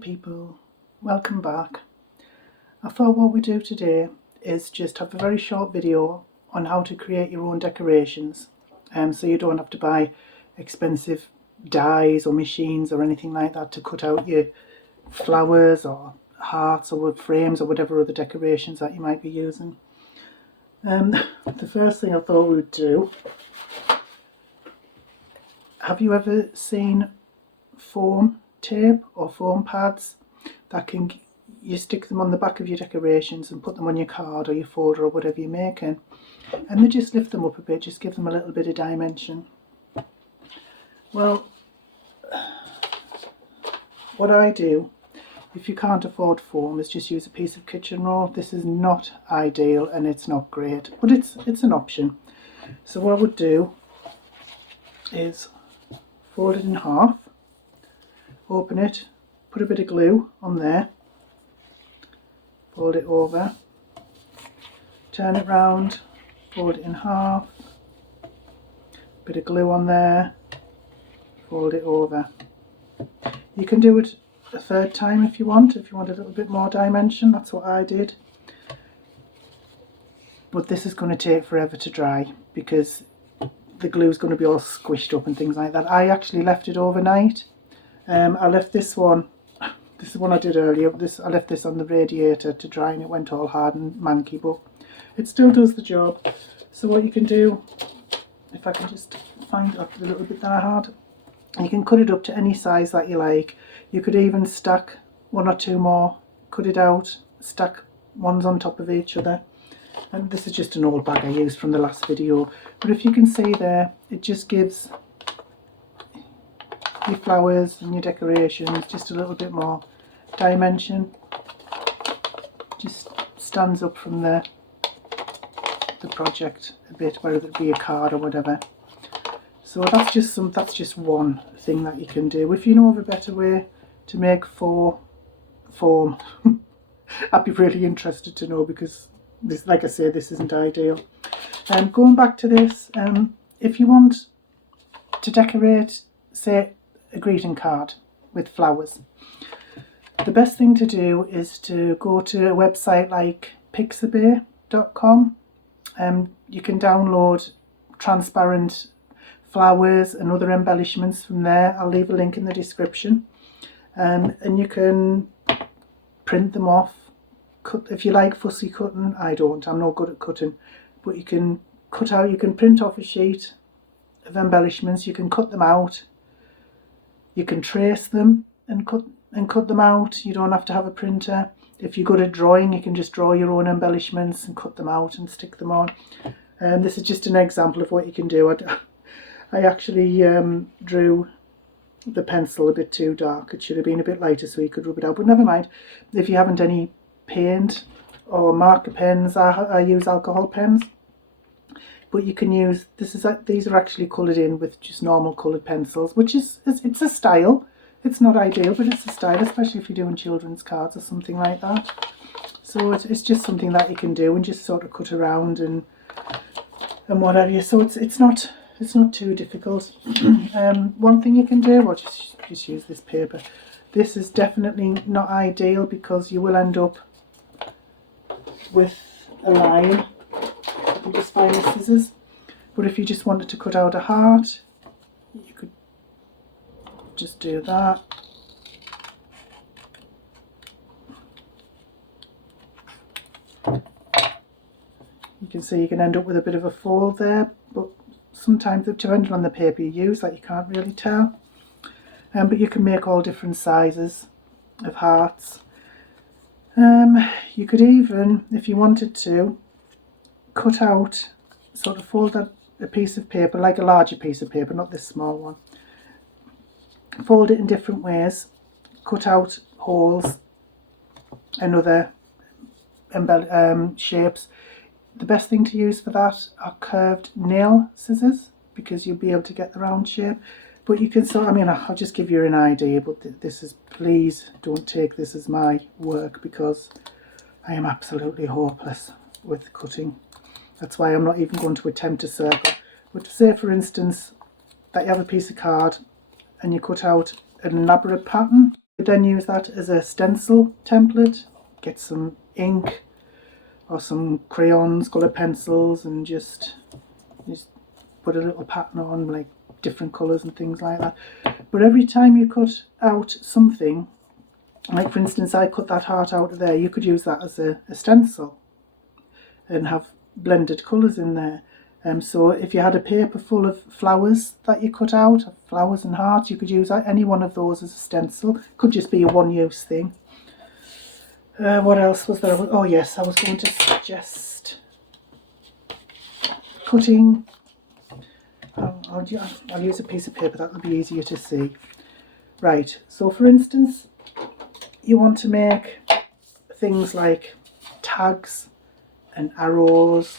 people, welcome back. I thought what we do today is just have a very short video on how to create your own decorations, so you don't have to buy expensive dies or machines or anything like that to cut out your flowers or hearts or wood frames or whatever other decorations that you might be using. The first thing I thought we would do, have you ever seen foam tape or foam pads that you stick them on the back of your decorations and put them on your card or your folder or whatever you're making, and they just lift them up a bit, just give them a little bit of dimension? Well, what I do, if you can't afford foam, is just use a piece of kitchen roll. This is not ideal and it's not great, but it's an option. So what I would do is fold it in half, open it, put a bit of glue on there, fold it over, turn it round, fold it in half, bit of glue on there, fold it over. You can do it a third time if you want a little bit more dimension. That's what I did. But this is going to take forever to dry because the glue is going to be all squished up and things like that. I actually left it overnight. I left this is one I did earlier. I left this on the radiator to dry and it went all hard and manky, but it still does the job. So what you can do, if I can just find the little bit that I had, you can cut it up to any size that you like. You could even stack one or two more, cut it out, stack ones on top of each other. And this is just an old bag I used from the last video, but if you can see there, it just gives your flowers and your decorations just a little bit more dimension. Just stands up from the project a bit, whether it be a card or whatever. So that's just one thing that you can do. If you know of a better way to make foam, I'd be really interested to know, because this, like I say, this isn't ideal. Going back to this, if you want to decorate, say, a greeting card with flowers, the best thing to do is to go to a website like pixabay.com. You can download transparent flowers and other embellishments from there. I'll leave a link in the description, and you can print them off. Cut if you like fussy cutting. I'm not good at cutting, but you can print off a sheet of embellishments. You can cut them out, you can trace them and cut them out. You don't have to have a printer. If you're good at drawing, you can just draw your own embellishments and cut them out and stick them on. This is just an example of what you can do. I actually drew the pencil a bit too dark. It should have been a bit lighter so you could rub it out, but never mind. If you haven't any paint or marker pens, I use alcohol pens, but you can use, these are actually coloured in with just normal coloured pencils, which it's a style. It's not ideal, but it's a style, especially if you're doing children's cards or something like that. So it's just something that you can do and just sort of cut around and what have you. So it's not too difficult. One thing you can do, well, just use this paper. This is definitely not ideal because you will end up with a line. You can just find the scissors. But if you just wanted to cut out a heart, you could just do that. You can see you can end up with a bit of a fold there, but sometimes, depending on the paper you use, that you can't really tell. But you can make all different sizes of hearts. You could even, if you wanted to, cut out, sort of fold a piece of paper, like a larger piece of paper, not this small one. Fold it in different ways, cut out holes and other shapes. The best thing to use for that are curved nail scissors, because you'll be able to get the round shape. But you can I'll just give you an idea, but this is, please don't take this as my work, because I am absolutely hopeless with cutting. That's why I'm not even going to attempt a circle. But say, for instance, that you have a piece of card and you cut out an elaborate pattern, You then use that as a stencil template. Get some ink or some crayons, colour pencils, and just put a little pattern on, like different colours and things like that. But every time you cut out something, like for instance I cut that heart out of there, you could use that as a stencil and have blended colours in there. So if you had a paper full of flowers that you cut out, flowers and hearts, you could use any one of those as a stencil. Could just be a one-use thing. What else was there? Oh yes, I was going to suggest cutting. I'll use a piece of paper, that'll be easier to see. Right, so for instance, you want to make things like tags and arrows,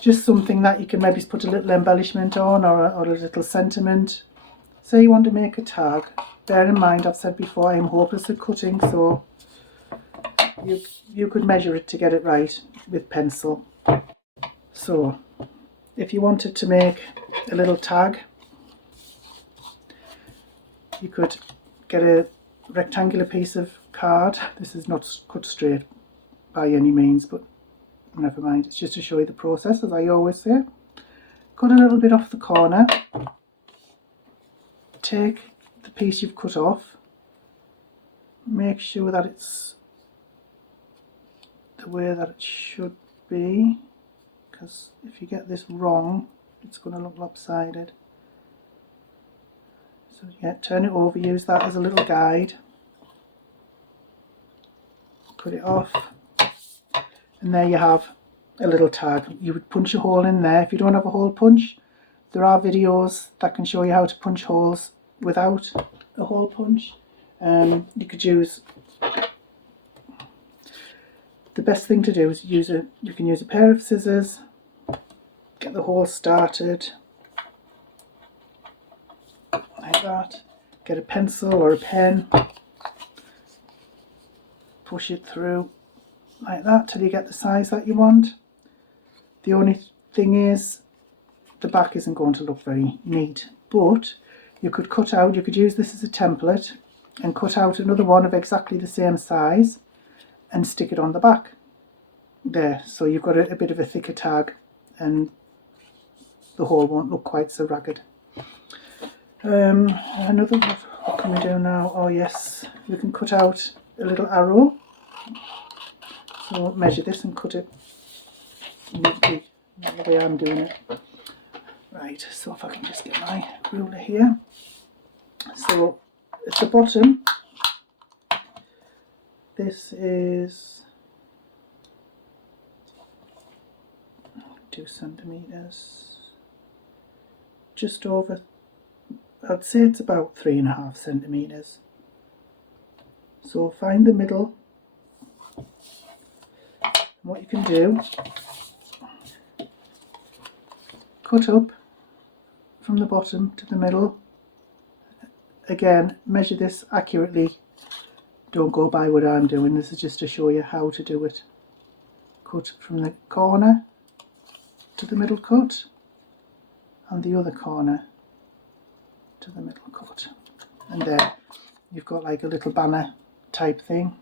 just something that you can maybe put a little embellishment on, or a little sentiment. So you want to make a tag. Bear in mind, I've said before, I'm hopeless at cutting, so you could measure it to get it right with pencil. So if you wanted to make a little tag, you could get a rectangular piece of card. This is not cut straight by any means, but never mind, it's just to show you the process, as I always say. Cut a little bit off the corner, take the piece you've cut off, make sure that it's the way that it should be, because if you get this wrong it's going to look lopsided. So yeah, turn it over, use that as a little guide, cut it off, and there you have a little tag. You would punch a hole in there. If you don't have a hole punch, there are videos that can show you how to punch holes without a hole punch. You could use, the best thing to do is you can use a pair of scissors, get the hole started like that, get a pencil or a pen, push it through like that till you get the size that you want. The only thing is the back isn't going to look very neat, but you could use this as a template and cut out another one of exactly the same size and stick it on the back there, so you've got a bit of a thicker tag and the hole won't look quite so ragged. What can we do now? Oh yes, you can cut out a little arrow. So measure this and cut it neatly the way I'm doing it. Right, so if I can just get my ruler here. So at the bottom, this is 2 centimeters, just over, I'd say it's about 3.5 centimeters. So find the middle. What you can do, cut up from the bottom to the middle. Again, measure this accurately. Don't go by what I'm doing, this is just to show you how to do it. Cut from the corner to the middle cut, and the other corner to the middle cut. And there you've got like a little banner type thing.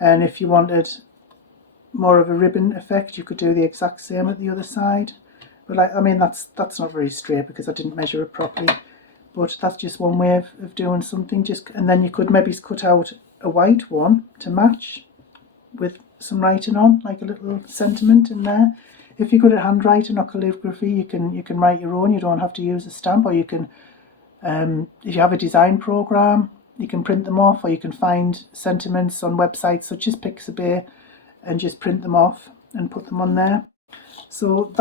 And if you wanted more of a ribbon effect, you could do the exact same at the other side. But I mean that's not very straight because I didn't measure it properly. But that's just one way of doing something. And then you could maybe cut out a white one to match with some writing on, like a little sentiment in there. If you're good at handwriting or calligraphy, you can write your own. You don't have to use a stamp, or you can, if you have a design program, you can print them off, or you can find sentiments on websites such as Pixabay and just print them off and put them on there. So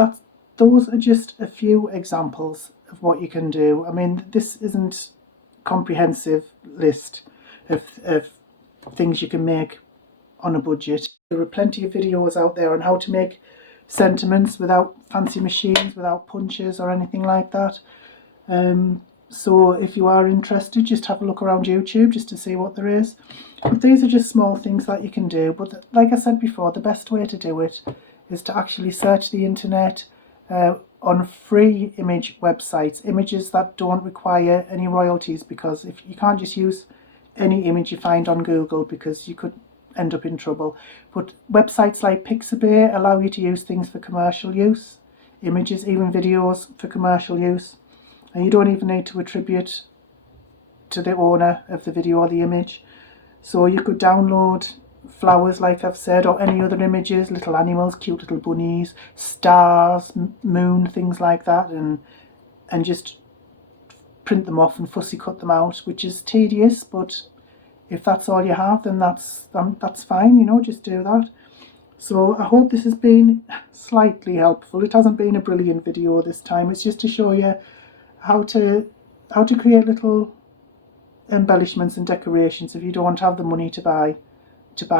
those are just a few examples of what you can do. I mean, this isn't a comprehensive list of things you can make on a budget. There are plenty of videos out there on how to make sentiments without fancy machines, without punches or anything like that. So if you are interested, just have a look around YouTube just to see what there is. But these are just small things that you can do. But like I said before, the best way to do it is to actually search the internet on free image websites, images that don't require any royalties, because if you can't just use any image you find on Google, because you could end up in trouble. But websites like Pixabay allow you to use things for commercial use, images, even videos for commercial use, and you don't even need to attribute to the owner of the video or the image. So you could download flowers, like I've said, or any other images, little animals, cute little bunnies, stars, moon, things like that, and just print them off and fussy cut them out, which is tedious, but if that's all you have, then that's fine, you know, just do that. So I hope this has been slightly helpful. It hasn't been a brilliant video this time. It's just to show you how to create little embellishments and decorations if you don't have the money to buy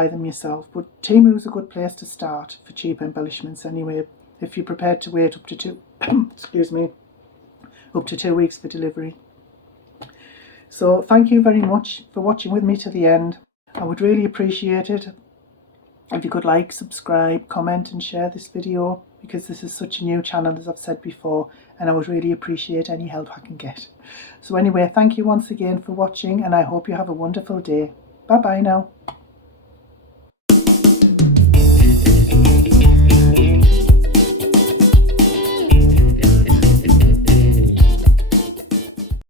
them yourself. But Temu's a good place to start for cheap embellishments anyway, if you're prepared to wait up to 2 weeks for delivery. So thank you very much for watching with me to the end. I would really appreciate it if you could like, subscribe, comment and share this video, because this is such a new channel, as I've said before, and I would really appreciate any help I can get. So anyway, thank you once again for watching, and I hope you have a wonderful day. Bye bye now.